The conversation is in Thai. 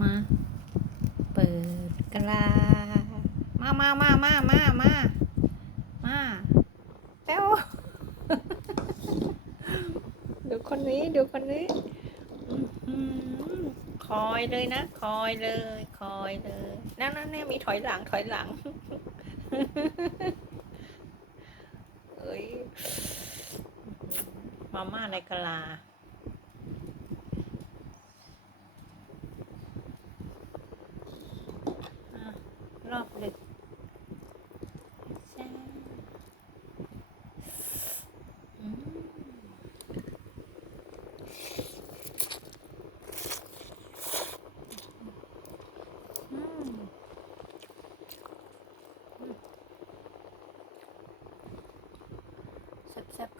มา เปิดกะลามามามามามามามาแป้วดูคนนี้ดูคนนี้คอยเลยนะ คอยเลย คอยเลยนั่นนั่นแน่มีถอยหลังถอยหลังเอ้ยมาม่าในกะลา problem. Hmm. Hmm. Sep-sep.